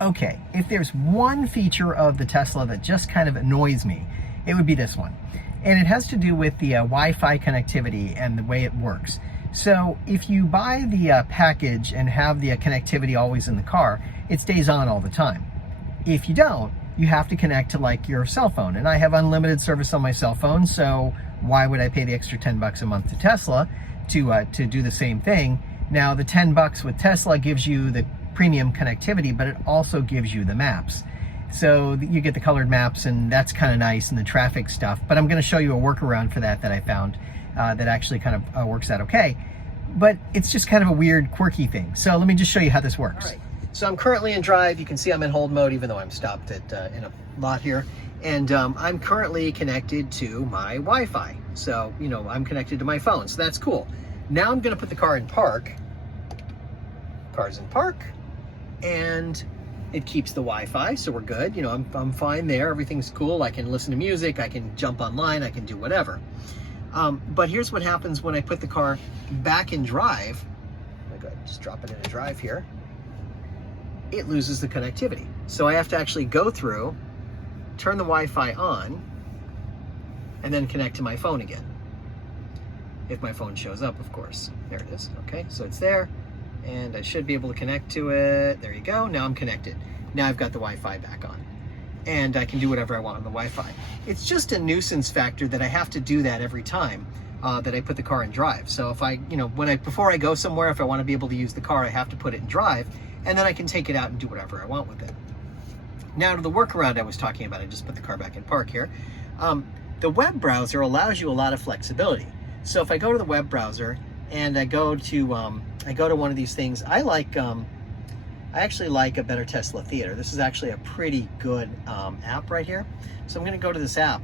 Okay, if there's one feature of the Tesla that just kind of annoys me, it would be this one. And it has to do with the Wi-Fi connectivity and the way it works. So if you buy the package and have the connectivity always in the car, it stays on all the time. If you don't, you have to connect to like your cell phone. And I have unlimited service on my cell phone, so why would I pay the extra 10 bucks a month to Tesla to do the same thing? Now the 10 bucks with Tesla gives you the premium connectivity, but it also gives you the maps. So you get the colored maps, and that's kind of nice, and the traffic stuff. But I'm going to show you a workaround for that I found that actually kind of works out okay. But it's just kind of a weird, quirky thing. So let me just show you how this works. All right. So I'm currently in drive. You can see I'm in hold mode, even though I'm stopped at in a lot here. And I'm currently connected to my Wi-Fi. So, you know, I'm connected to my phone. So that's cool. Now I'm going to put the car in park. Car's in park. And it keeps the Wi-Fi, so we're good. You know, I'm fine there. Everything's cool. I can listen to music. I can jump online. I can do whatever. But here's what happens when I put the car back in drive. I'm gonna go ahead and just drop it into drive here. It loses the connectivity. So I have to actually go through, turn the Wi-Fi on, and then connect to my phone again. If my phone shows up, of course. There it is. Okay, so it's there. And I should be able to connect to it. There you go. Now I'm connected. Now I've got the Wi-Fi back on. And I can do whatever I want on the Wi-Fi. It's just a nuisance factor that I have to do that every time that I put the car in drive. So if I, you know, before I go somewhere, if I want to be able to use the car, I have to put it in drive, and then I can take it out and do whatever I want with it. Now to the workaround I was talking about, I just put the car back in park here. The web browser allows you a lot of flexibility. So if I go to the web browser and I go to one of these things, I actually like a Better Tesla Theater. This is actually a pretty good app right here. So I'm going to go to this app,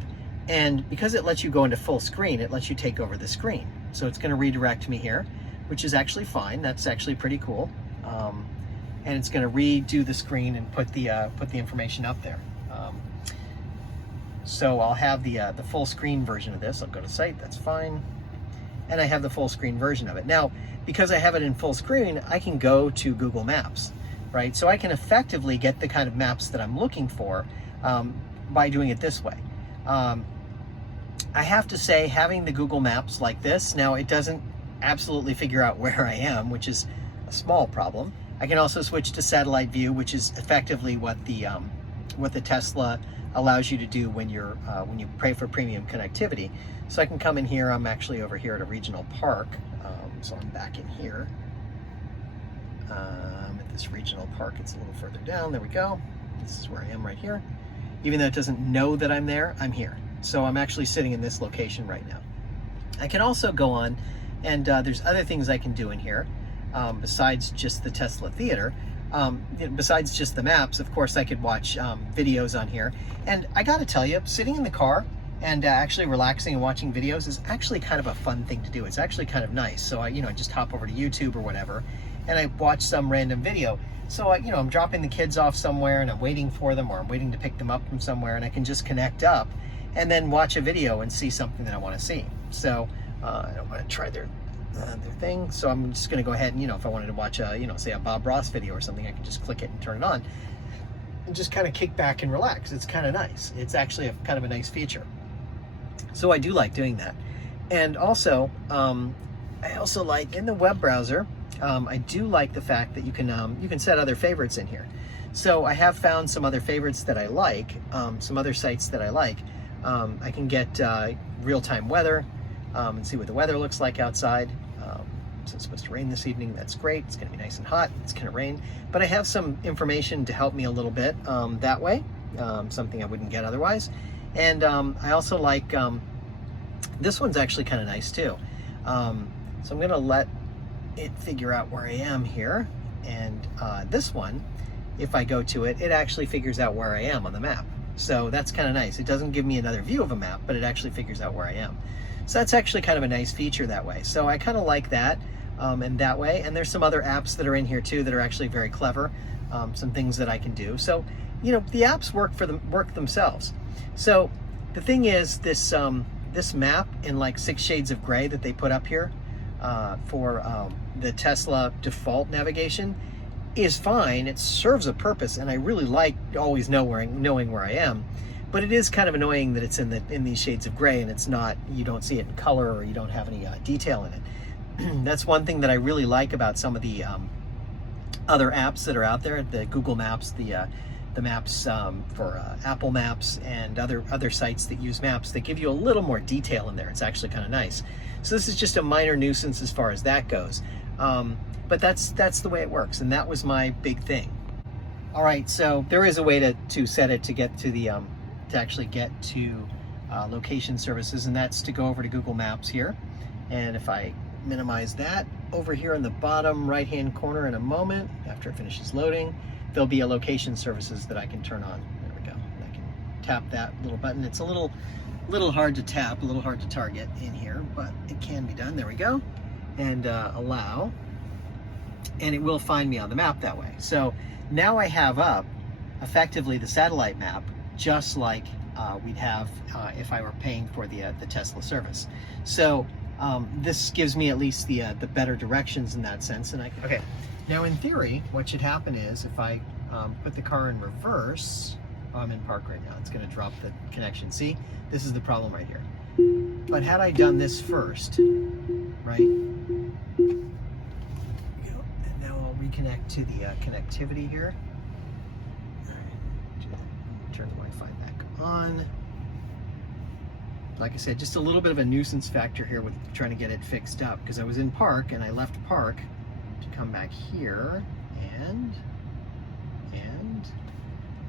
and because it lets you go into full screen, it lets you take over the screen. So it's going to redirect me here, which is actually fine. That's actually pretty cool. And it's going to redo the screen and put the information up there. So I'll have the full screen version of this. I'll go to site. That's fine. And I have the full screen version of it. Now, because I have it in full screen, I can go to Google Maps, right? So I can effectively get the kind of maps that I'm looking for by doing it this way. I have to say, having the Google Maps like this, now it doesn't absolutely figure out where I am, which is a small problem. I can also switch to satellite view, which is effectively what the Tesla allows you to do when you pay for premium connectivity. So I can come in here. I'm actually over here at a regional park, so I'm back in here. At this regional park, it's a little further down. There we go. This is where I am right here. Even though it doesn't know that I'm there, I'm here. So I'm actually sitting in this location right now. I can also go on, and there's other things I can do in here besides just the Tesla Theater. Besides just the maps, of course, I could watch videos on here. And I gotta tell you, sitting in the car and actually relaxing and watching videos is actually kind of a fun thing to do. It's actually kind of nice. So I just hop over to YouTube or whatever, and I watch some random video. So I'm dropping the kids off somewhere, and I'm waiting for them, or I'm waiting to pick them up from somewhere, and I can just connect up and then watch a video and see something that I want to see. So I don't want to try their thing. So I'm just going to go ahead and, if I wanted to watch say a Bob Ross video or something, I can just click it and turn it on and just kind of kick back and relax. It's kind of nice. It's actually kind of a nice feature. So I do like doing that. And also, I also like in the web browser, I do like the fact that you can set other favorites in here. So I have found some other favorites that I like, some other sites that I like. I can get real-time weather and see what the weather looks like outside. So it's supposed to rain this evening. That's great. It's going to be nice and hot. It's going to rain. But I have some information to help me a little bit that way, something I wouldn't get otherwise. And I also like, this one's actually kind of nice too. So I'm going to let it figure out where I am here. And this one, if I go to it, it actually figures out where I am on the map. So that's kind of nice. It doesn't give me another view of a map, but it actually figures out where I am. So that's actually kind of a nice feature that way. So I kind of like that in that way. And there's some other apps that are in here too that are actually very clever. Some things that I can do. So, the apps work themselves. So the thing is, this map in like 6 shades of gray that they put up here for the Tesla default navigation, is fine. It serves a purpose, and I really like always knowing where I am. But it is kind of annoying that it's in these shades of gray, and it's not, you don't see it in color, or you don't have any detail in it. That's one thing that I really like about some of the other apps that are out there, the Google Maps, the maps for Apple Maps, and other sites that use maps. They give you a little more detail in there. It's actually kind of nice. So this is just a minor nuisance as far as that goes. But that's the way it works, and that was my big thing. All right, so there is a way to set it to get to the to actually get to location services, and that's to go over to Google Maps here. And if I minimize that, over here in the bottom right hand corner in a moment, after it finishes loading, there'll be a location services that I can turn on. There we go. And I can tap that little button. It's a little hard to tap, a little hard to target in here, but it can be done. There we go. And allow, and it will find me on the map that way. So now I have up effectively the satellite map, just like we'd have if I were paying for the Tesla service. So this gives me at least the better directions in that sense. And okay, now in theory, what should happen is if I put the car in reverse, I'm in park right now, it's going to drop the connection. See, this is the problem right here. But had I done this first, right? And now I'll reconnect to the connectivity here. All right, turn the Wi-Fi back on. Like I said, just a little bit of a nuisance factor here with trying to get it fixed up, because I was in park and I left park to come back here, and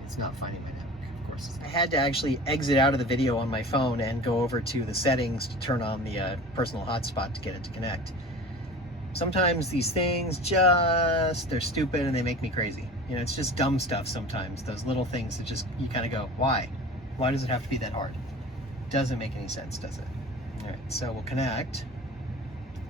it's not finding my network, of course. I had to actually exit out of the video on my phone and go over to the settings to turn on the personal hotspot to get it to connect. Sometimes these things they're stupid and they make me crazy. You know, it's just dumb stuff sometimes, those little things that just, you kind of go, why? Why does it have to be that hard? Doesn't make any sense, does it? All right, so we'll connect.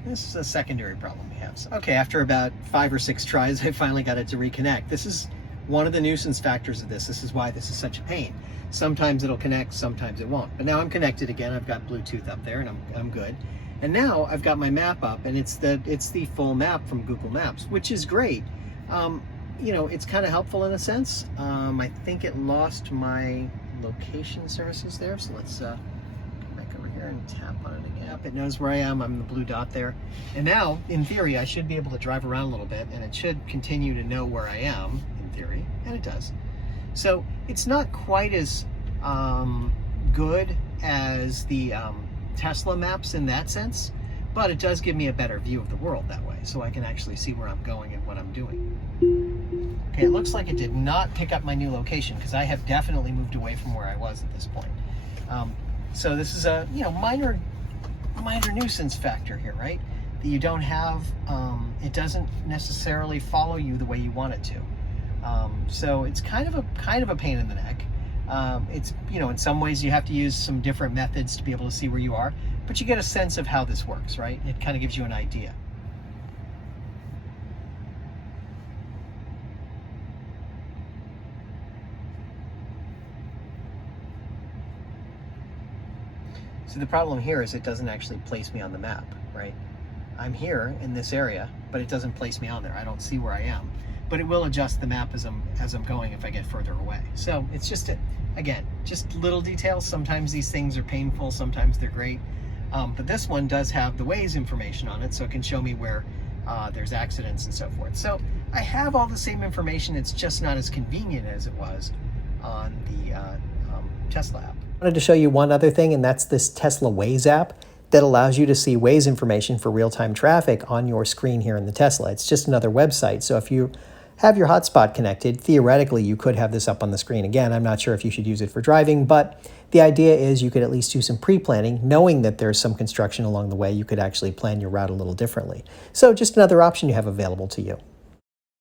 This is a secondary problem we have. So, okay, after about 5 or 6 tries, I finally got it to reconnect. This is one of the nuisance factors of this. This is why this is such a pain. Sometimes it'll connect, sometimes it won't. But now I'm connected again. I've got Bluetooth up there, and I'm good. And now I've got my map up, and it's the full map from Google Maps, which is great. You know, it's kind of helpful in a sense. I think it lost my location services there, so let's come back over here and tap on it again. It knows where I am. I'm the blue dot there, and now in theory I should be able to drive around a little bit, and it should continue to know where I am in theory, and it does. So it's not quite as good as the Tesla maps in that sense, but it does give me a better view of the world that way, so I can actually see where I'm going and what I'm doing. Okay, it looks like it did not pick up my new location, because I have definitely moved away from where I was at this point. So this is a minor nuisance factor here, right? That you don't have, it doesn't necessarily follow you the way you want it to. So it's kind of a pain in the neck. It's, in some ways you have to use some different methods to be able to see where you are, but you get a sense of how this works, right? It kind of gives you an idea. So the problem here is it doesn't actually place me on the map, right? I'm here in this area, but it doesn't place me on there. I don't see where I am, but it will adjust the map as I'm going if I get further away. So it's just, again, just little details. Sometimes these things are painful, sometimes they're great. But this one does have the Waze information on it, so it can show me where there's accidents and so forth. So I have all the same information. It's just not as convenient as it was on the Tesla app. I wanted to show you one other thing, and that's this Tesla Waze app that allows you to see Waze information for real-time traffic on your screen here in the Tesla. It's just another website. So if you have your hotspot connected, theoretically you could have this up on the screen. Again, I'm not sure if you should use it for driving, but the idea is you could at least do some pre-planning. Knowing that there's some construction along the way, you could actually plan your route a little differently. So just another option you have available to you.